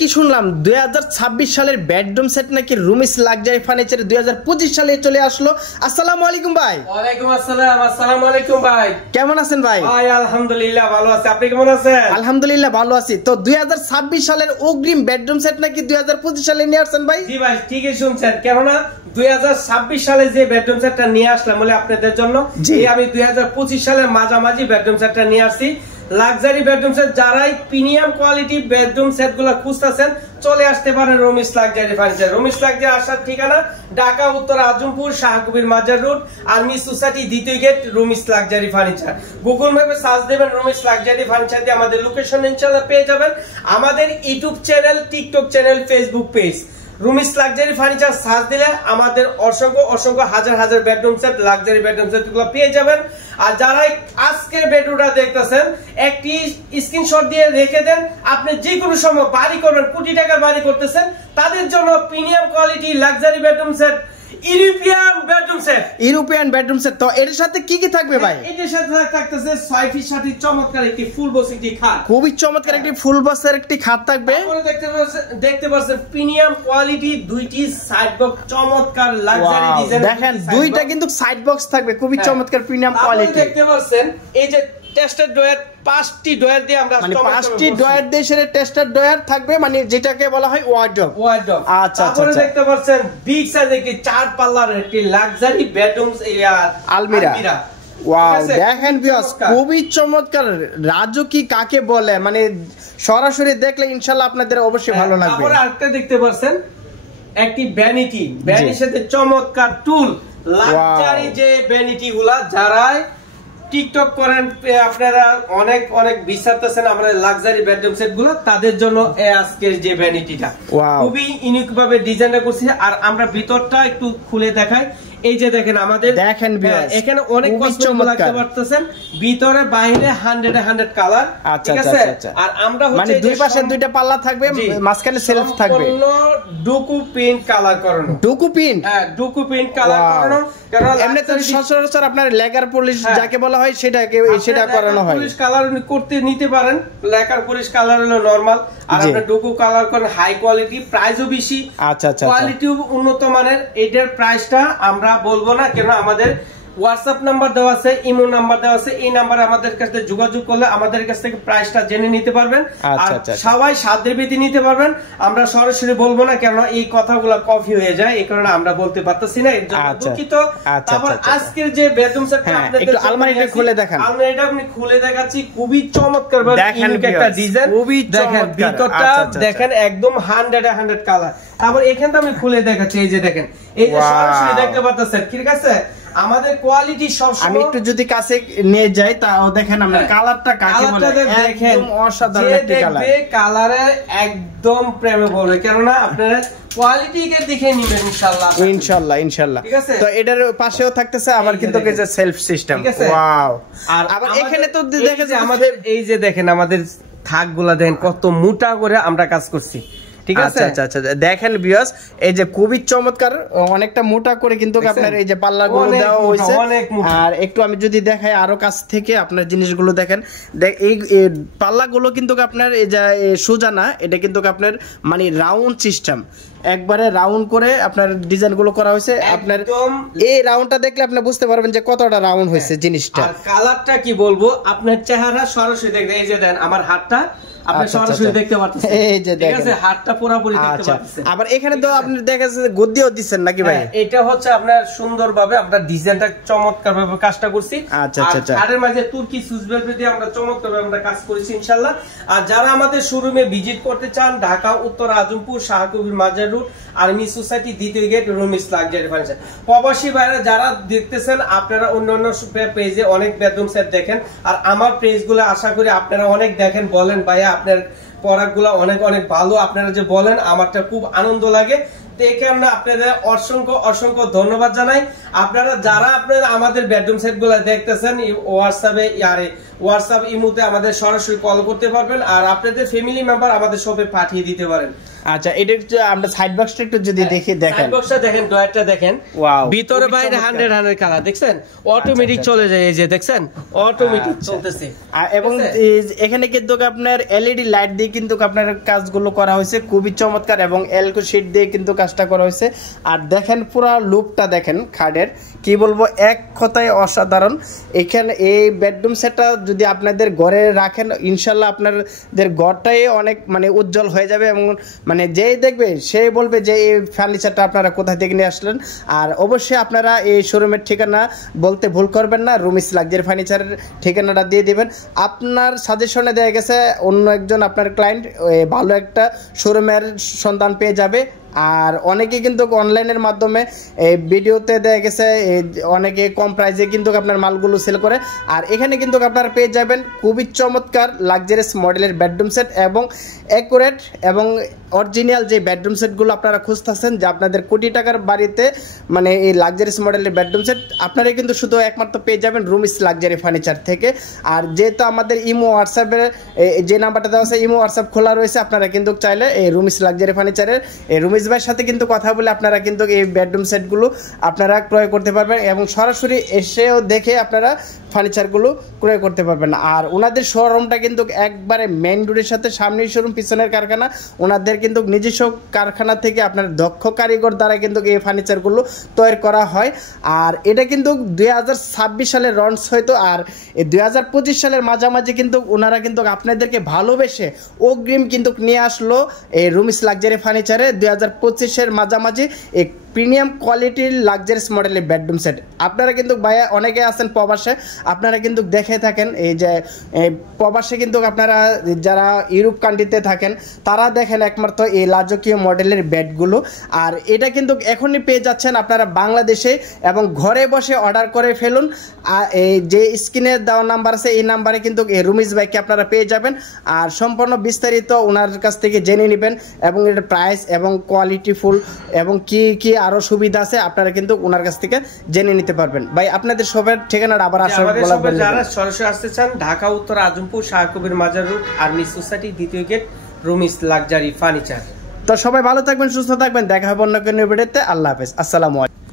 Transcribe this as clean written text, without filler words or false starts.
কি শুনলাম 2026 সালের বেডরুম সেট নাকি রুমিস লাক্সারি ফার্নিচার 2025 সালে চলে আসলো। আসসালামু আলাইকুম ভাই। ওয়ালাইকুম আসসালাম। আসসালামু আলাইকুম ভাই। কেমন আছেন ভাই? ভাই আলহামদুলিল্লাহ ভালো আছি, আপনি কেমন আছেন? আলহামদুলিল্লাহ ভালো আছি। তো 2026 সালের অগ্রিম বেডরুম সেট নাকি 2025 সালে নিয়ে আসছেন ভাই? জি ভাই ঠিকই শুনছেন, কেননা 2026 সালে যে বেডরুম সেটটা নিয়ে আসলাম বলে আপনাদের জন্য, এই আমি 2025 সালের মাঝামাঝি বেডরুম সেটটা নিয়ে আসছি। লাক্সারি বেডরুম সেট যারাই প্রিমিয়াম কোয়ালিটি বেডরুম সেট গুলো খুঁজতেছেন চলে আসতে পারেন রুমিস লাক্সারি ফার্নিচার। রুমিস লাক্সারি আসার ঠিকানা ঢাকা উত্তর আজমপুর শাহকবির মাজার রোড, আর্মি সোসাইটি দ্বিতীয় গেট, রুমিস লাক্সারি ফার্নিচার। গুগল ম্যাপে সার্চ দেবেন রুমিস লাক্সারি ফার্নিচার দিয়ে আমাদের লোকেশন ইনশাআল্লাহ পেয়ে যাবেন। আমাদের YouTube channel, TikTok channel, Facebook page Rumi's luxury furniture search দিলে আমাদের অসংখ্য হাজার হাজার bedroom set, luxury bedroom set গুলো পেয়ে যাবেন। আর যারা আজকের বেডরুমটা দেখতেছেন একটি স্ক্রিনশট দিয়ে রেখে দেন, আপনি যে কোনো সময় বাড়ি করবেন, কোটি টাকার বাড়ি করতেছেন, তাদের জন্য premium quality luxury bedroom set, European bedroom set. তো এর সাথে কি কি থাকবে ভাই? এর সাথে থাকতেছে 6 ফিট 7 ফিট চমৎকার একটি ফুল বক্স একটি খাট, খুবই চমৎকার একটি ফুল বক্সের একটি খাট থাকবে। তারপরে দেখতে পাচ্ছেন প্রিমিয়াম কোয়ালিটি দুইটি সাইড বক্স, চমৎকার লাক্সারি ডিজাইন। দেখেন দুইটা কিন্তু সাইড বক্স থাকবে, খুবই চমৎকার প্রিমিয়াম কোয়ালিটি। দেখতে পাচ্ছেন এই যে টেস্টার ডয়ার, 5টি ডয়ার দিয়ে আমরা, মানে 5টি ডয়ার দিয়ে সেটা টেস্টার ডয়ার থাকবে, মানে যেটাকে বলা হয় ওয়ার্ডরোব। আচ্ছা, তারপরে দেখতে পাচ্ছেন বিগ সাইজ একটি 4 পাল্লার একটি লাক্সারি বেডরুম আলমিরা। ওয়াও, দেখেন ভিউয়ার্স খুবই চমৎকার। রাজুকি কাকে বলে, মানে সরাসরি দেখলে ইনশাআল্লাহ আপনাদের অবশ্যই ভালো লাগবে। তারপরে আরেকটা দেখতে পাচ্ছেন একটি ভ্যানিটি, ভ্যানিটির সাথে চমৎকার টুল, লাক্সারি যে ভ্যানিটি গুলা যারা টিকটক করেন আপনারা অনেক অনেক বিচারতেছেন আমাদের লাক্সারি বেডরুম সেট গুলো, তাদের জন্য আজকের যে ভ্যানিটিটা খুবই ইউনিক ভাবে ডিজাইনটা করছি। আর আমরা ভিতরটা একটু খুলে দেখাই। এই যে দেখেন আমাদের, দেখেন এখানে অনেক কসমেটিক লাগতে পারতেছেন, ভিতরে বাইরে 100 কালার। ঠিক আছে, আর আমরা হচ্ছে মানে দুই পাশে দুইটা পাল্লা থাকবে, মাঝখানে সেলফ থাকবে, ডুকু প্রিন্ট কালার করানো। ডুকু প্রিন্ট? হ্যাঁ, ডুকু প্রিন্ট কালার করানো। কারণ এমনিতে সচরাচর আপনার লেকার পলিশ যাকে বলা হয় সেটা করানো হয়। পলিশ কালার করতে নিতে পারেন, লেকার পলিশ কালার হলো নরমাল, আর আপনি ডুকু কালার করেন হাই কোয়ালিটি, প্রাইসও বেশি। আচ্ছা, কোয়ালিটিও উন্নত মানের। এটার প্রাইসটা আমরা বলবো না, কেন আমাদের হোয়াটসঅ্যাপ নাম্বার দেওয়া আছে, ইমো নাম্বার দেওয়া আছে, এই নাম্বারে আমাদের কাছে যোগাযোগ করলে আমাদের কাছ থেকে প্রাইসটা জেনে নিতে পারবেন। আর সবাই সাধ্যের ভিত্তি নিতে পারবেন, আমরা সরাসরি বলবো না, কেন এই কথাগুলো কপি হয়ে যায়, এই কারণে আমরা বলতে পারতেছি না, এর জন্য দুঃখিত। তারপর আজকের যে বেডরুম সেটটা আপনাদের একটু আলমারিটা খুলে দেখান। আলমারিটা আপনি খুলে দেখাচ্ছি, খুবই চমৎকার ভাবে ইউনিক একটা ডিজাইন। দেখেন ভিতরটা, দেখেন একদম 100 কালার। তারপর এখানটা আমি খুলে দেখাচ্ছি। এই যে দেখেন, এই যে সরাসরি দেখতে পারতেছেন, ঠিক আছে? আমাদের কোয়ালিটি সব সময়, আমি একটু যদি কাছে নিয়ে যাই তাও দেখেন আমরা কালারটা কাকে বলে, একদম অসাধারণ একটা কালার। দেখবে কালারে একদম প্রেমে পড়বে, কেন না আপনারা কোয়ালিটিকে দেখে নেবেন ইনশাআল্লাহ। ইনশাআল্লাহ। ঠিক আছে, তো এটার পাশেও থাকতেছে আবার কিন্তু এই যে সেলফ সিস্টেম। ওয়াও, আর আবার এখানে তো দেখেন আমাদের এই যে দেখেন আমাদের থাকগুলা দেখেন কত মোটা করে আমরা কাজ করছি। ঠিক আছে, আচ্ছা দেখেন ভিউয়ার্স, এই যে খুবই চমৎকার, অনেকটা মোটা করে কিন্তু আপনার এই যে পাল্লাগুলো দেওয়া হয়েছে। আর একটু আমি যদি দেখাই আরো কাছ থেকে আপনার জিনিসগুলো দেখেন, এই পাল্লাগুলো কিন্তু আপনার এই যে সোজা না, এটা কিন্তু আপনার মানে রাউন্ড সিস্টেম, একবারে রাউন্ড করে আপনার ডিজাইনগুলো করা হয়েছে। আপনার এই রাউন্ডটা দেখলে আপনি বুঝতে পারবেন যে কতটা রাউন্ড হয়েছে জিনিসটা। আর কালারটা কি বলবো, আপনার চেহারা সরাসরি দেখবেন। এই যে দেন আমার হাতটা আপনি সরাসরি দেখতে পাচ্ছেন, এই যে দেখেন, ঠিক আছে, হাতটা পুরোপুরি দেখতে পাচ্ছেন। আবার এখানে তো আপনি দেখেন গদ্দিও দিবেন নাকি ভাই? এটা হচ্ছে আপনার সুন্দরভাবে আমরা ডিজাইনটা চমৎকারভাবে কাজটা করছি। আচ্ছা, আর মাঝে তুর্কি সুইসবেল দিয়ে আমরা চমৎকারভাবে আমরা কাজ করেছি ইনশাআল্লাহ। আর যারা আমাদের শোরুমে ভিজিট করতে চান, ঢাকা উত্তর আজমপুর শাহকবির মাজার রোড, আর্মি সোসাইটি দ্বিতীয় গেট, রুমিস লাক্সারি ফার্নিচার। প্রবাসী ভাইরা যারা দেখতেছেন, আপনারা অন্যান্য পেজে অনেক বেডরুম সেট দেখেন, আর আমার পেজগুলো আশা করি আপনারা অনেক দেখেন, বলেন ভাইয়া আপনার প্রোডাক্টগুলো অনেক অনেক ভালো, আপনারা যে বলেন আমারটা খুব আনন্দ লাগে। তো এই কারণে আপনাদের অসংখ্য ধন্যবাদ জানাই। আপনারা যারা আপনারা আমাদের বেডরুম সেট গুলা দেখতেছেন, হোয়াটসঅ্যাপ ইমোতে আমাদের সরাসরি কল করতে পারবেন, আর আপনাদের ফ্যামিলি মেম্বার আমাদের শপে পাঠিয়ে দিতে পারেন। আচ্ছা, এটা একটু আমরা সাইড বক্সটা একটু যদি দেখি, দেখেন সাইড বক্সটা দেখেন, ডয়ারটা দেখেন, ওয়াও, ভিতরে বাইরে 100 কালার দেখছেন, অটোমেটিক চলে যায়, এই যে দেখছেন অটোমেটিক চলতেছে। এবং এখানে কিন্তু আপনার এলইডি লাইট দিয়ে কিন্তু আপনার কাজগুলো করা হয়েছে, খুবই চমৎকার, এবং এলকো শীট দিয়ে কিন্তু কাজটা করা হয়েছে। আর দেখেন পুরো লুকটা দেখেন খাটের, কি বলবো, এক কথায় অসাধারণ। এখানে এই বেডরুম সেটটা যদি আপনাদের ঘরে রাখেন, ইনশাল্লাহ আপনাদের ঘরটাই অনেক মানে উজ্জ্বল হয়ে যাবে, এবং মানে যেই দেখবে সেই বলবে যে এই ফার্নিচারটা আপনারা কোথা থেকে নিয়ে আসলেন। আর অবশ্যই আপনারা এই শোরুমের ঠিকানা বলতে ভুল করবেন না, রুমিস লাক্সারি ফার্নিচারের ঠিকানাটা দিয়ে দিবেন। আপনার সাজেশনে দেয়া গেছে অন্য একজন আপনার ক্লায়েন্ট ভালো একটা শোরুমের সন্ধান পেয়ে যাবে। আর অনেকে কিন্তু অনলাইনের মাধ্যমে এই ভিডিওতে দেখা গেছে অনেকে কম প্রাইসে কিন্তু আপনার মালগুলো সেল করে। আর এখানে কিন্তু আপনারা পেয়ে যাবেন খুবই চমৎকার লাক্সারিয়াস মডেলের বেডরুম সেট, এবং অ্যাকুরেট এবং অরিজিনাল যে বেডরুম সেটগুলো আপনারা খুঁজতেছেন, যে আপনাদের কোটি টাকার বাড়িতে মানে এই লাক্সারিয়াস মডেলের বেডরুম সেট আপনারা কিন্তু শুধু একমাত্র পেয়ে যাবেন রুমিস লাক্সারি ফার্নিচার থেকে। আর যেহেতু আমাদের ইমো হোয়াটসঅ্যাপের যে নাম্বারটা দেওয়া আছে, ইমো হোয়াটসঅ্যাপ খোলা রয়েছে, আপনারা কিন্তু চাইলে এই রুমিস লাক্সারি ফার্নিচারের এই রুমিস ভাইয়ের সাথে কিন্তু কথা বলে আপনারা কিন্তু এই বেডরুম সেটগুলো আপনারা ক্রয় করতে পারবেন, এবং সরাসরি এসেও দেখে আপনারা ফার্নিচারগুলো ক্রয় করতে পারবেন। আর ওনাদের শোরুমটা কিন্তু একবারে মেইন রোডের সাথে, সামনেই শোরুম পিছনের কারখানা, ওনাদের কিন্তু নিজস্ব কারখানা থেকে আপনার দক্ষ কারিগর দ্বারা কিন্তু এই ফার্নিচারগুলো তৈরি করা হয়। আর এটা কিন্তু 2026 সালে লঞ্চ হয়তো, আর এই 2025 সালের মাঝামাঝি কিন্তু ওনারা কিন্তু আপনাদেরকে ভালোবেসে অগ্রিম কিন্তু নিয়ে আসলো এই রুমিস লাক্সারি ফার্নিচারে 2025-এর মাঝামাঝি এই প্রিমিয়াম কোয়ালিটির লাক্সারিয়াস মডেলের বেডরুম সেট। আপনারা কিন্তু ভাইয়া অনেকে আছেন প্রবাসে, আপনারা কিন্তু দেখে থাকেন এই যে প্রবাসে কিন্তু আপনারা যারা ইউরোপ কান্ট্রিতে থাকেন তারা দেখেন একমাত্র এই রাজকীয় মডেলের বেডগুলো। আর এটা কিন্তু এখনই পেয়ে যাচ্ছেন আপনারা বাংলাদেশে, এবং ঘরে বসে অর্ডার করে ফেলুন। আর এই যে স্ক্রিনে দেওয়া নাম্বার আছে, এই নাম্বারে কিন্তু এই রুমিস ভাইকে আপনারা পেয়ে যাবেন। আর সম্পূর্ণ বিস্তারিত ওনার কাছ থেকে জেনে নেবেন, এবং এর প্রাইস এবং কোয়ালিটি ফুল এবং কি কি আরো সুবিধা আছে আপনারা কিন্তু ওনার কাছ থেকে জেনে নিতে পারবেন। ভাই আপনাদের সবার ঠিকানাটা আবার আসলে বলবেন। যারা সরাসরি আসতে চান, ঢাকা উত্তর আজমপুর শাহকবির মাজার রোড, আর্মি সোসাইটি, দ্বিতীয় গেট, রুমিস লাক্সারি ফার্নিচার। তো সবাই ভালো থাকবেন, সুস্থ থাকবেন, দেখা হবে অন্য কোনো ভিডিওতে। আল্লাহ হাফেজ, আসসালামু আলাইকুম।